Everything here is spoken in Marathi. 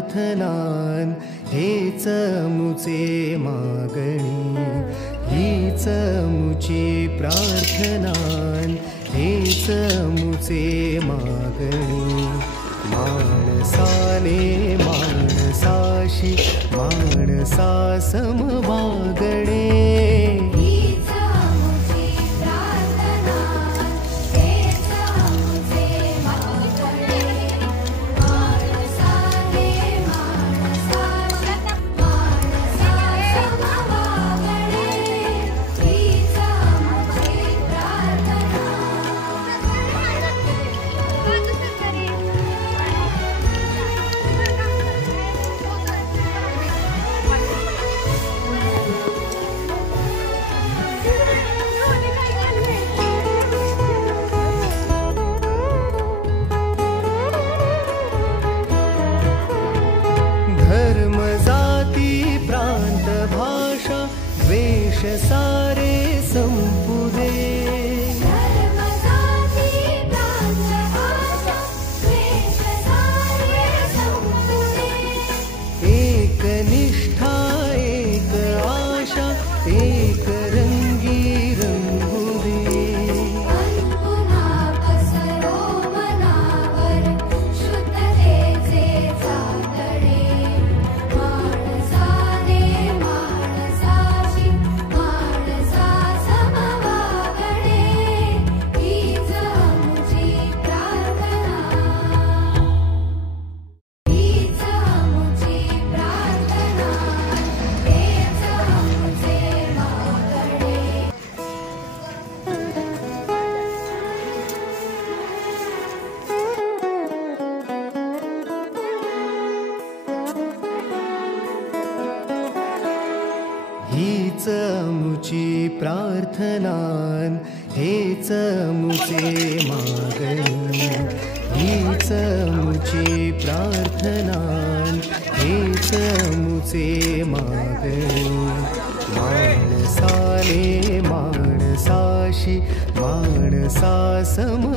प्रार्थनान हेच मुचे मागणी, हीच मुची प्रार्थनान हेच मुचे मागणी। माणसाने माणसाशी माणसा सम वागणे, धर्म जाती प्रांत भाषा द्वेष सारे संपू दे। एक निष्ठा एक आशा एक रंगी रंगू दे। हीच मुची प्रार्थनान हेच मुचे मागणी, हीच मुची प्रार्थनान हेच मुचे मागणी। माणसाने माणसाशी माणसा सम